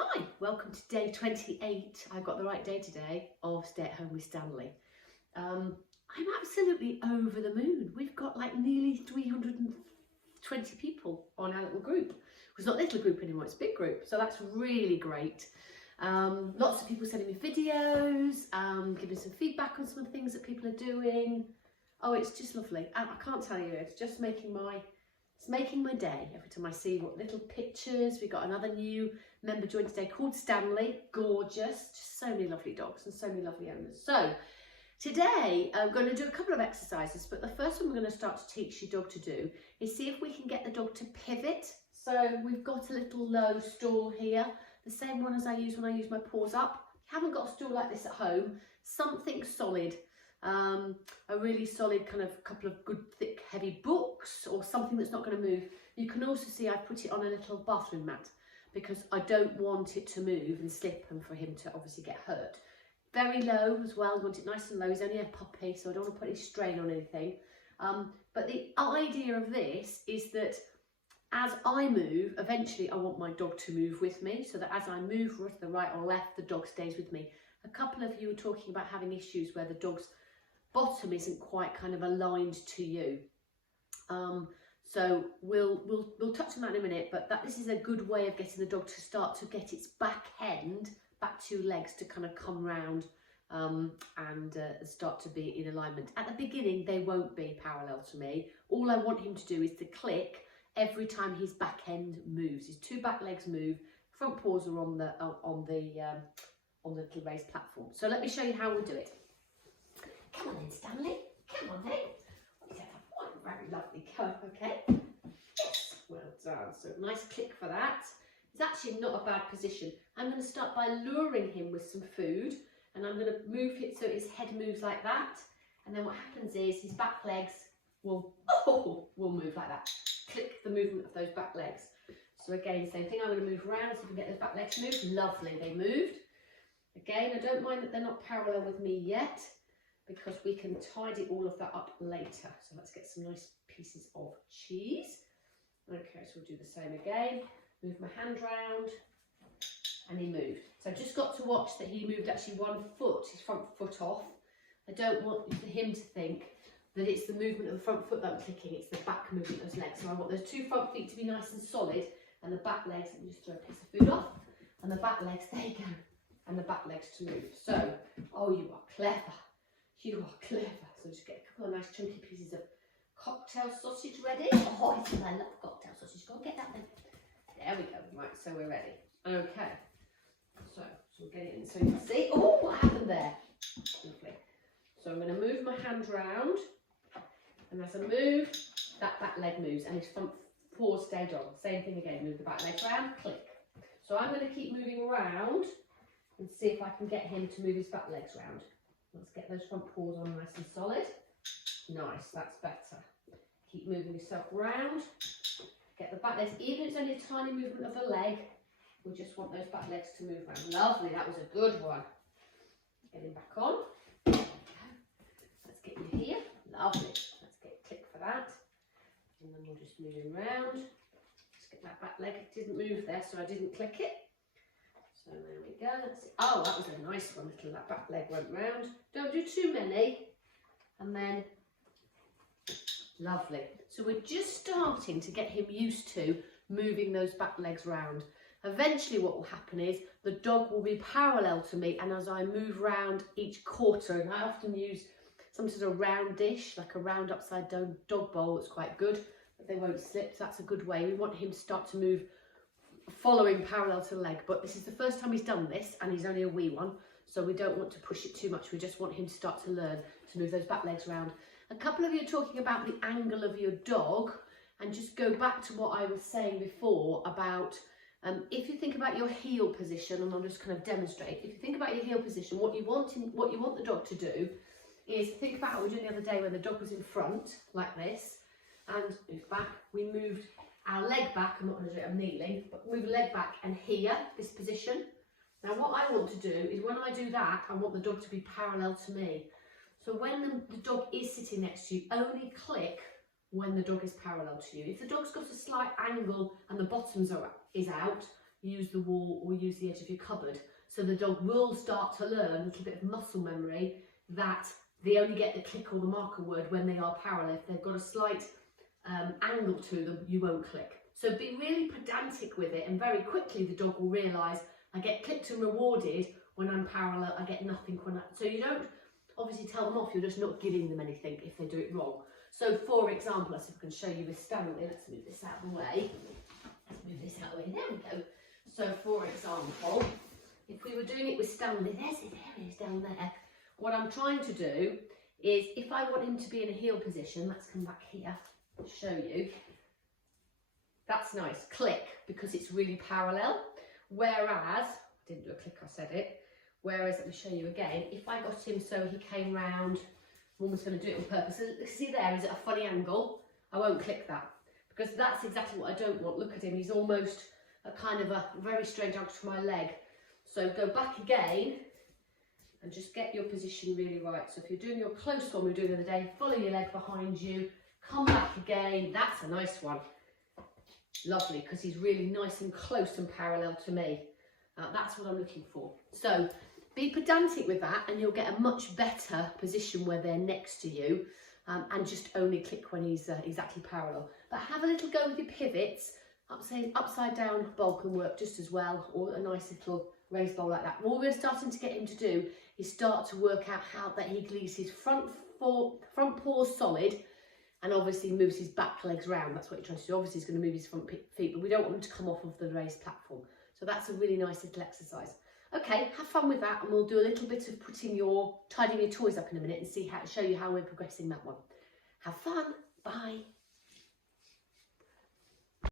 Hi, welcome to day 28. I got the right day today of Stay at Home with Stanley. I'm absolutely over the moon. We've got like nearly 320 people on our little group. It's not a little group anymore, it's a big group. So that's really great. Lots of people sending me videos, giving some feedback on some of the things that people are doing. Oh, it's just lovely. I can't tell you, it's just making my day every time I see what little pictures. We got another new member joined today called Stanley. Gorgeous, just so many lovely dogs and so many lovely owners. So today I'm going to do a couple of exercises, but the first one we're going to start to teach your dog to do is see if we can get the dog to pivot. So we've got a little low stool here, the same one as I use when I use my paws up. If you haven't got a stool like this at home, something solid. A really solid kind of couple of good thick heavy books or something that's not going to move. You can also see I've put it on a little bathroom mat because I don't want it to move and slip and for him to obviously get hurt. Very low as well, I want it nice and low. He's only a puppy, so I don't want to put any strain on anything. But the idea of this is that as I move, eventually I want my dog to move with me, so that as I move to the right or left, the dog stays with me. A couple of you are talking about having issues where the dog's bottom isn't quite kind of aligned to you. So we'll touch on that in a minute, but this is a good way of getting the dog to start to get its back two legs to kind of come round and start to be in alignment. At the beginning, they won't be parallel to me. All I want him to do is to click every time his back end moves. His two back legs move, front paws are on the little raised platform. So let me show you how we'll do it. Come on then, Stanley. Come on then. Let's have one very lovely coat, okay? Yes, well done. So nice click for that. It's actually not a bad position. I'm going to start by luring him with some food, and I'm going to move it so his head moves like that. And then what happens is his back legs will move like that. Click the movement of those back legs. So again, same thing. I'm going to move around so we can get those back legs to move. Lovely, they moved. Again, I don't mind that they're not parallel with me yet, because we can tidy all of that up later. So let's get some nice pieces of cheese. Okay, so we'll do the same again. Move my hand round, and he moved. So I've just got to watch that he moved actually one foot, his front foot off. I don't want for him to think that it's the movement of the front foot that I'm clicking, it's the back movement of those legs. So I want those two front feet to be nice and solid, and the back legs, let me just throw a piece of food off, and the back legs, there you go, and the back legs to move. So, oh, you are clever. You are clever. So just get a couple of nice chunky pieces of cocktail sausage ready. Oh, I love cocktail sausage. Go and get that then. There we go. Right, so we're ready. Okay. So we'll get it in so you can see. Oh, what happened there? Lovely. So I'm going to move my hand round, and as I move, that back leg moves, and his front paws stay on. Same thing again. Move the back leg round. Click. So I'm going to keep moving around and see if I can get him to move his back legs round. Let's get those front paws on nice and solid. Nice, that's better. Keep moving yourself round. Get the back legs, even if it's only a tiny movement of the leg, we just want those back legs to move round. Lovely, that was a good one. Get him back on. Let's get you here. Lovely. Let's get a click for that. And then we'll just move him round. Just get that back leg. It didn't move there, so I didn't click it. So there we go. Let's see. Oh, that was a nice one. Little that back leg went round. Don't do too many. And then, lovely. So we're just starting to get him used to moving those back legs round. Eventually what will happen is the dog will be parallel to me, and as I move round each quarter, and I often use some sort of round dish, like a round upside down dog bowl. It's quite good, but they won't slip. So that's a good way. We want him to start to move following parallel to the leg, but this is the first time he's done this, and he's only a wee one, so we don't want to push it too much. We just want him to start to learn to move those back legs around. A couple of you are talking about the angle of your dog, and just go back to what I was saying before about if you think about your heel position, and I'll just kind of demonstrate. If you think about your heel position, what you want the dog to do is think about what we were doing the other day when the dog was in front like this and move back. We moved our leg back. I'm not going to do it, I'm kneeling, but move the leg back, and here, this position. Now what I want to do is when I do that, I want the dog to be parallel to me. So when the dog is sitting next to you, only click when the dog is parallel to you. If the dog's got a slight angle and the bottoms is out, use the wall or use the edge of your cupboard. So the dog will start to learn a little bit of muscle memory that they only get the click or the marker word when they are parallel. If they've got a slight angle to them, you won't click. So be really pedantic with it, and very quickly the dog will realise I get clicked and rewarded when I'm parallel, I get nothing when I... So you don't obviously tell them off, you're just not giving them anything if they do it wrong. So for example, let's see if I can show you with Stanley. Let's move this out of the way. Let's move this out of the way, there we go. So for example, if we were doing it with Stanley, there he is down there. What I'm trying to do is, if I want him to be in a heel position, let's come back here and show you. That's nice, click, because it's really parallel. Whereas, I didn't do a click, I said it. Whereas, let me show you again, if I got him so he came round, I'm almost going to do it on purpose. So, see there, is it a funny angle? I won't click that, because that's exactly what I don't want. Look at him, he's almost a kind of a very strange angle to my leg. So go back again and just get your position really right. So if you're doing your close one we were doing the other day, follow your leg behind you, come back again. That's a nice one. Lovely, because he's really nice and close and parallel to me. That's what I'm looking for. So be pedantic with that and you'll get a much better position where they're next to you, and just only click when he's exactly parallel. But have a little go with your pivots. Upside down bowl can work just as well, or a nice little raised bowl like that. What we're starting to get him to do is start to work out how that he leaves his front paws solid and obviously moves his back legs round. That's what you're trying to do. Obviously he's going to move his front feet, but we don't want him to come off of the raised platform. So that's a really nice little exercise. Okay, have fun with that, and we'll do a little bit of tidying your toys up in a minute and show you how we're progressing that one. Have fun. Bye.